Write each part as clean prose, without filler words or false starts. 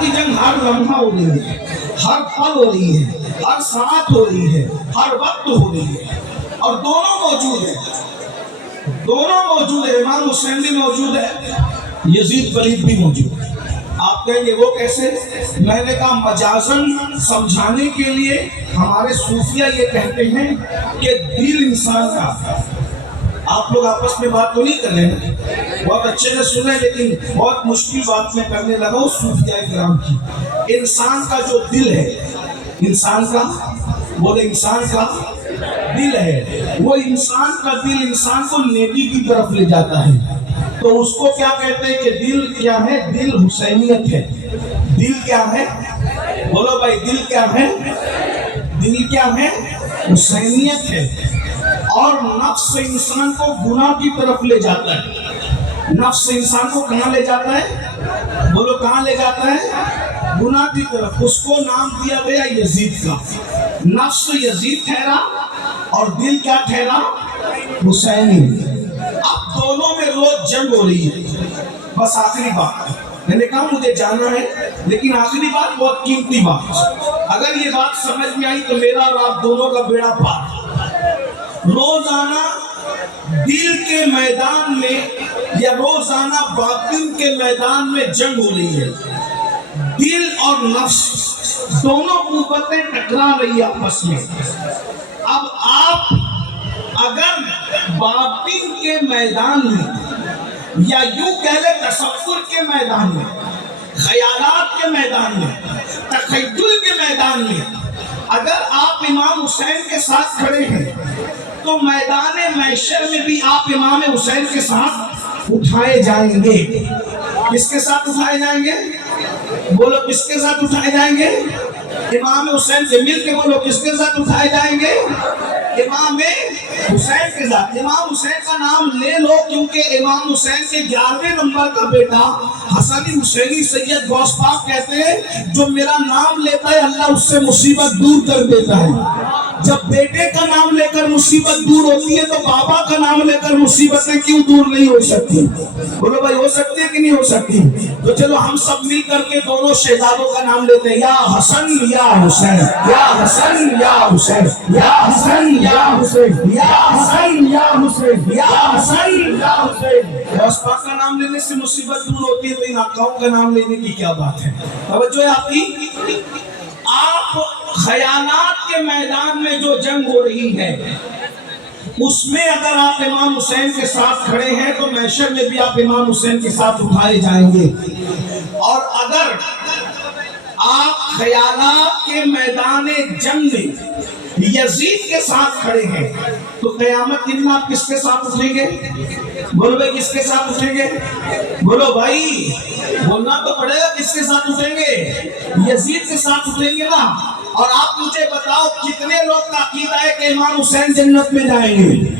خلافت کی جنگ ہر لمحہ ہو رہی ہے، ہر پل ہو رہی ہے، ہر ساعت ہو رہی ہے، ہر وقت ہو رہی ہے، اور دونوں موجود ہیں، دونوں موجود ہیں۔ امام حسین بھی موجود ہے، یزید ولید بھی موجود ہے۔ آپ کہیں گے وہ کیسے؟ میں نے کہا مجازن سمجھانے کے لیے ہمارے صوفیہ یہ کہتے ہیں کہ دل انسان کا، آپ لوگ آپس میں بات تو نہیں کر رہے ہیں، بہت اچھے سے سنیں، لیکن بہت مشکل بات میں کرنے لگا ہوں صوفیہ کرام کی۔ انسان کا جو دل ہے، انسان کا، بولے انسان کا دل ہے، وہ انسان کا دل انسان کو نیکی کی طرف لے جاتا ہے۔ تو اس کو کیا کہتے ہیں کہ دل کیا ہے؟ دل حسینیت ہے۔ دل کیا ہے؟ بولو بھائی، دل کیا ہے؟ دل کیا ہے؟ حسینیت ہے۔ اور نفس انسان کو گناہ کی طرف لے جاتا ہے۔ نفس انسان کو کہاں لے جاتا ہے؟ بولو کہاں لے جاتا ہے؟ گناہ کی طرف۔ اس کو نام دیا گیا یزید کا۔ نفس یزید ٹھہرا اور دل کیا ٹھہرا؟ حسینی۔ اب دونوں میں روز جنگ ہو رہی ہے۔ بس آخری بات، میں نے کہا مجھے جانا ہے، لیکن آخری بات بہت قیمتی بات، اگر یہ بات سمجھ میں آئی تو میرا اور آپ دونوں کا بیڑا پار۔ روزانہ دل کے میدان میں یا روزانہ باطن کے میدان میں جنگ ہو رہی ہے۔ دل اور نفس دونوں قوتیں ٹکرا رہی ہیں آپس میں۔ اب آپ اگر باطن کے میدان میں یا یوں کہہ لیں تصور کے میدان میں، خیالات کے میدان میں، تخیل کے میدان میں اگر آپ امام حسین کے ساتھ کھڑے ہیں تو میدان محشر میں بھی آپ امام حسین کے ساتھ اٹھائے جائیں گے۔ کس کے ساتھ اٹھائے جائیں گے؟ بولو کس کے ساتھ اٹھائے جائیں گے؟ امام حسین سے مل کے بولو کس کے ساتھ اٹھائے جائیں گے؟ امام حسین کے ساتھ۔ امام حسین کا نام لے لو، کیونکہ امام حسین کے 11ویں نمبر کا بیٹا حسن حسینی سید غوث پاک کہتے ہیں جو میرا نام لیتا ہے اللہ اس سے مصیبت دور کر دیتا ہے۔ جب بیٹے کا نام لے کر مصیبت دور ہوتی ہے تو بابا کا نام لے کر مصیبتیں کیوں دور نہیں ہو سکتی؟ بولو بھائی ہو سکتی ہے کہ نہیں ہو سکتی؟ تو چلو ہم سب مل کر کے دونوں شہزادوں کا نام لیتے ہیں، یا حسن یا حسین، یا حسن یا حسین، یا حسن یا حسین، یا حسن یا حسین، یا حسن یا حسین۔ غوث پاک کا نام لینے سے مصیبت دور ہوتی ہے تو ان آقاؤں کا نام لینے کی کیا بات ہے؟ توجہ ہے آپ کی؟ آپ خیالات کے میدان میں جو جنگ ہو رہی ہے اس میں اگر آپ امام حسین کے ساتھ کھڑے ہیں تو محشر میں بھی آپ امام حسین کے ساتھ اٹھائے جائیں گے۔ اور اگر آپ خیالات کے میدان جنگ میں یزید کے ساتھ کھڑے ہیں تو قیامت کے دن آپ کس کے ساتھ اٹھیں گے؟ بولو بھائی کس کے ساتھ اٹھیں گے؟ بولو بھائی، بولنا تو پڑے گا، کس کے ساتھ اٹھیں گے؟ یزید کے ساتھ اٹھیں گے نا۔ اور آپ مجھے بتاؤ کتنے لوگ کا عقیدہ ہے کہ امام حسین جنت میں جائیں گے؟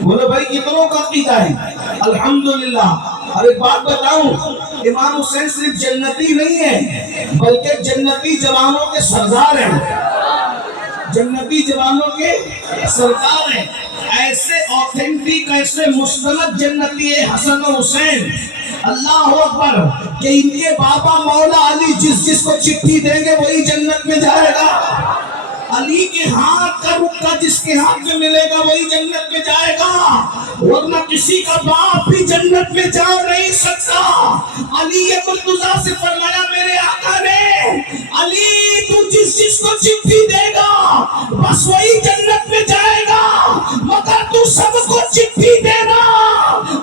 بولو بھائی کتنوں کا عقیدہ ہے؟ الحمدللہ۔ اور ایک بات بتاؤں، امام حسین صرف جنتی نہیں ہے بلکہ جنتی جوانوں کے سردار ہیں، جنتی جوانوں کے سردار ہیں۔ ایسے آتھینٹک، ایسے مستند جنتی ہے حسن و حسین، اللہ اکبر، کہ ان کے بابا مولا علی جس کو چٹھی دیں گے وہی جنت میں جائے گا۔ علی کے ہاتھ کا رکا جس کے ہاتھ میں ملے گا وہی جنت میں جائے گا، ورنہ کسی کا باپ بھی جنت میں جا نہیں سکتا۔ علی مرتضیٰ سے فرمایا میرے آقا نے، علی تو جس کو چٹھی دے گا بس وہی جنت میں جائے گا، مگر تو سب کو چٹھی دینا،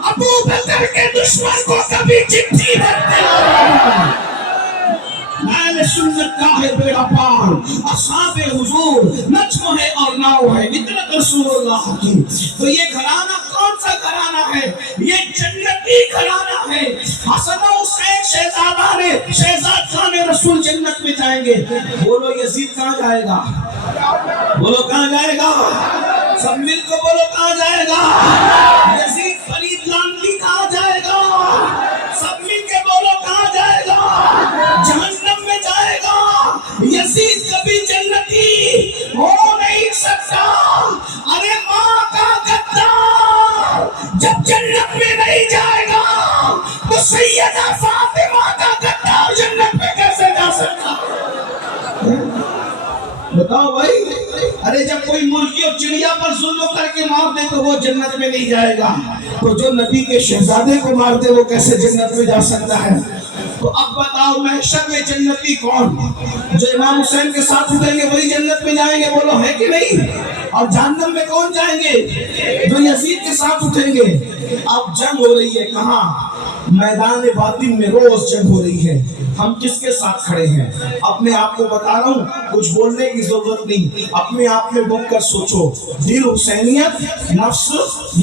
ابو بکر کے دشمن کو کبھی چٹھی مت دینا۔ اہل سنت کا ہے بیڑا پار، اصحاب حضور نجم ہے اور ناؤ ہے، اطلق رسول اللہ کی۔ تو یہ گھرانہ کون سا گھرانہ ہے؟ یہ جنتی گھرانہ ہے۔ حسن و حسین شہزاد خان رسول جنت میں جائیں گے۔ بولو یزید کہاں جائے گا؟ بولو کہاں جائے گا؟ سب مل کو بولو کہاں جائے گا؟ یزید فرید لانتی کہاں جائے گا؟ سب مل کے بولو کہاں جائے گا؟ جہنم میں جائے گا۔ یزید کبھی جنتی ہو نہیں سکتا۔ ارے ماں کا غدار جب جنت میں نہیں جائے گا تو سیدہ فاطمہ کا غدار جنت میں کیسے بتاؤ بھائی، ارے جب کوئی مرغی اور چڑیا پر ظلم کر کے مار دے تو وہ جنت میں نہیں جائے گا، تو جو نبی کے شہزادے کو مار دے وہ کیسے جنت میں جا سکتا ہے؟ تو اب بتاؤ محشر میں جنتی کون؟ جو امام حسین کے ساتھ اٹھیں گے وہی جنت میں جائیں گے، بولو ہے کہ نہیں؟ اور جہنم میں کون جائیں گے؟ جو یزید کے ساتھ اٹھیں گے۔ اب جنگ ہو رہی ہے کہاں؟ میدان باطن میں روز جنگ ہو رہی ہے۔ ہم کس کے ساتھ کھڑے ہیں؟ اپنے آپ کو بتا رہا ہوں، کچھ بولنے کی ضرورت نہیں، اپنے آپ میں ڈوب کر سوچو۔ دل حسینیت، نفس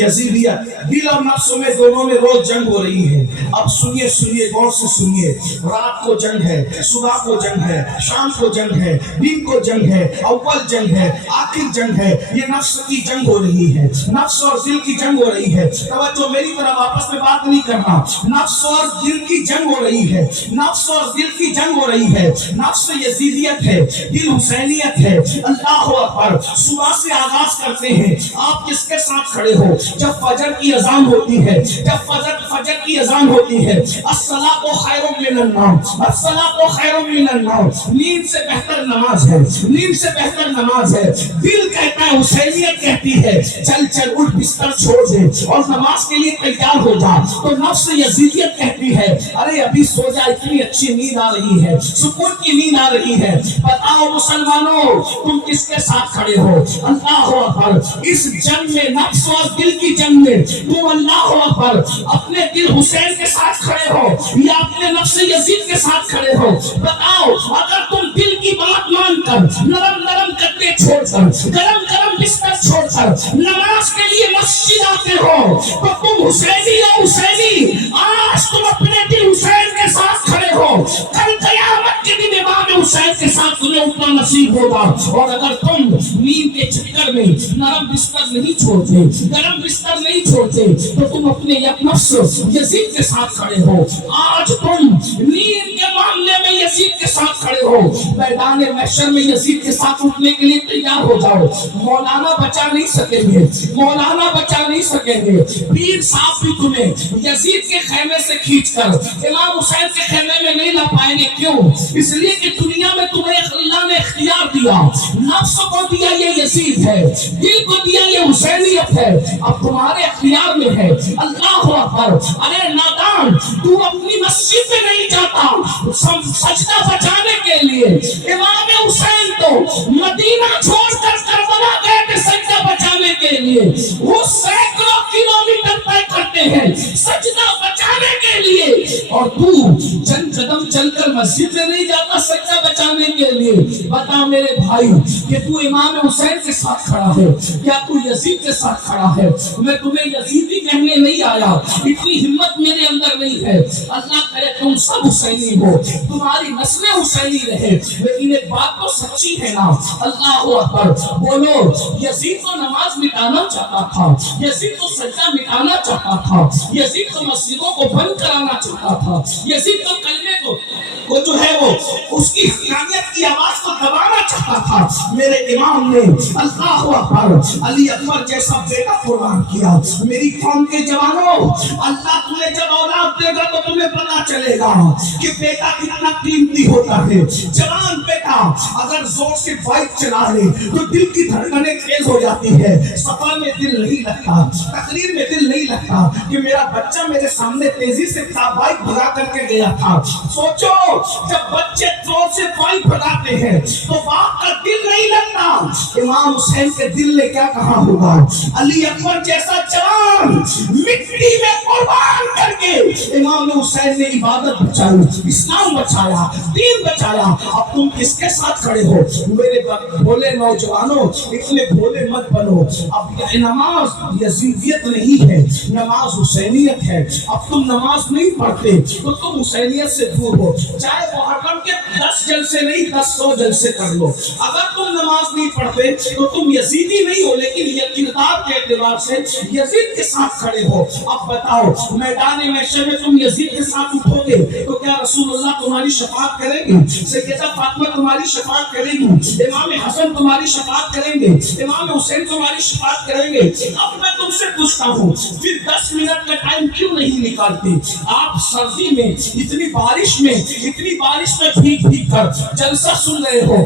یزیدیت، دل اور نفس میں دونوں میں روز جنگ ہو رہی ہے۔ اب سنیے سنیے، غور سے سنیے، رات کو جنگ ہے، صبح کو جنگ ہے، شام کو جنگ ہے، دن کو جنگ ہے، اول جنگ ہے، آخر جنگ ہے۔ یہ نفس کی جنگ ہو رہی ہے، نفس اور دل کی جنگ ہو رہی ہے۔ توجہ میری طرف، آپس میں بات نہیں کرنا۔ نفس اور دل کی جنگ ہو رہی ہے، نفس اور دل کی جنگ ہو رہی ہے۔ نفس یزیدیت ہے، دل حسینیت ہے۔ اللہ اکبر، صبح سے آغاز کرتے ہیں۔ آپ کس کے ساتھ کھڑے ہو؟ جب فجر کی اذان ہوتی ہے، جب فجر کی اذان ہوتی ہے، الصلاۃ خیر من النوم، الصلاۃ خیر من النوم، نیند سے بہتر نماز ہے، نیند سے بہتر نماز ہے۔ دل کہتا ہے، حسینیت کہتی ہے چل چل اٹھ، بستر چھوڑ دے اور نماز کے لیے تیار ہو جا۔ تو نفس یزیدیت کہتی ہے ارے ابھی سو جا، اتنی اچھی نیند آ رہی ہے، سکون کی نیند آ رہی ہے۔ بتاؤ مسلمانوں، تم کس کے ساتھ کھڑے ہو؟ اللہ اکبر، اس جنگ میں، نفس اور دل کی جنگ میں تم اللہ اکبر اپنے دل حسین کے ساتھ کھڑے ہو یا اپنے نفس یزید کے ساتھ کھڑے ہو؟ بتاؤ، اگر تم دل کی بات مان کر، نرم نرم کپڑے چھوڑ کر، گرم گرم بستر چھوڑ کر نماز کے لیے مسجد آتے ہو تو تم حسینی یا حسینی، آج تم اپنے دل حسین کے ساتھ کھڑے ہو، کل قیامت کے دن امام حسین کے ساتھ تمہیں اٹھنا نصیب ہوگا۔ اور اگر تم نیند کے چکر میں نرم بستر نہیں چھوڑتے، گرم بستر نہیں چھوڑتے، تو تم اپنے نفس یزید کے ساتھ کھڑے ہو۔ آج تم نیند کے معاملے میں یزید کے ساتھ کھڑے ہو، میدان محشر میں یزید کے ساتھ اٹھنے کے لیے تیار ہو جاؤ۔ مولانا بچا نہیں سکیں گے، مولانا بچا نہیں سکیں گے، پیر صاحب بھی تمہیں یزید کے خیمے سے کھینچ کر امام حسین کے خیمے میں نہیں لا پائیں گے۔ کیوں؟ اس لیے کہ دنیا میں تمہیں اللہ نے اختیار دیا، نفس کو دیا یہ یزید ہے، دل کو دیا یہ حسینیت ہے، اب تمہارے اختیار میں ہے۔ اللہ اکبر، ارے نادان، تو اپنی مسجد میں نہیں جاتا سجدہ بچانے کے لیے، امام حسین تو مدینہ چھوڑ کر کربلا گئے تھے سجدہ بچانے کے لیے، وہ سینکڑوں کلومیٹر طے کرتے ہیں سجدہ بچانے کے لیے، اور تو چند قدم چل کر مسجد میں نہیں جاتا سجدہ بچانے کے لیے۔ بتا میرے بھائی کہ تو امام حسین کے ساتھ کھڑا ہے یا تو یزید کے ساتھ کھڑا ہے؟ میں تمہیں یزیدی کہنے نہیں آیا، اتنی ہمت میرے اندر نہیں ہے۔ اللہ کرے تم سب حسینی ہو، تمہاری نسلیں حسینی رہے، لیکن ایک بات تو سچی ہے نا۔ اللہ اکبر، بولو، یزید تو نماز مٹانا چاہتا تھا، یزید تو سجدہ مٹانا چاہتا تھا، یزید تو مسجدوں کو بند کرانا چاہتا تھا، یزید تو کلمے کو جو ہے وہ اس کی حقانیت کی آواز کو دبانا چاہتا تھا۔ میرے امام نے اللہ اکبر علی اکبر جیسا بیٹا قربان کیا۔ میری قوم کے جوانوں، اللہ تمہیں جب اولاد دے گا تو تمہیں پتا چلے گا کہ بیٹا کتنا قیمتی ہوتا ہے۔ جوان بیٹا اگر زور سے بائک چلا لے تو دل کی دھڑکنیں تیز ہو جاتی ہے، سفر میں دل نہیں لگتا، تقریر میں دل نہیں لگتا کہ میرا بچہ میرے سامنے تیزی سے بائک بھگا کر کے گیا تھا۔ سوچو، جب بچے زور سے بائک بھگاتے ہیں تو باپ کا دل نہیں لگتا۔ امام حسین کے دل نے کیا کہا ہوگا؟ علی اکبر جیسا جوان مٹی میں قربان کر کے امام حسین نے عبادت بچائی، اسلام بچایا، دین بچایا۔ اب تم کس کے ساتھ کھڑے ہو؟ میرے بھولے نوجوانوں، اتنے بھولے مت بنو۔ اب نماز یزیدیت نہیں ہے، نماز حسینیت ہے۔ اب تم نماز نہیں پڑھتے تو تم حسینیت سے دور ہو، چاہے محرم کے 10 جلسے نہیں 10 جلسے کر لو۔ اگر تم نماز نہیں پڑھتے تو تم یزیدی نہیں ہو، لیکن یہ کردار کے اعتبار سے یزید کے ساتھ کھڑے ہو۔ اب بتاؤ، میدان محشر میں تم یزید کے ساتھ اٹھو گے تو کیا رسول اللہ تمہاری شفاعت کریں گے؟ سیدہ فاطمہ تمہاری شفاعت کریں گی، امام حسن تمہاری شفاعت کریں گے، امام حسین تمہاری شفاعت کریں گے۔ اب میں تم سے پوچھتا ہوں، پھر 10 منٹ کا ٹائم کیوں نہیں نکالتے؟ آپ سردی میں اتنی بارش میں بھیگ کر جلسہ سن رہے ہو،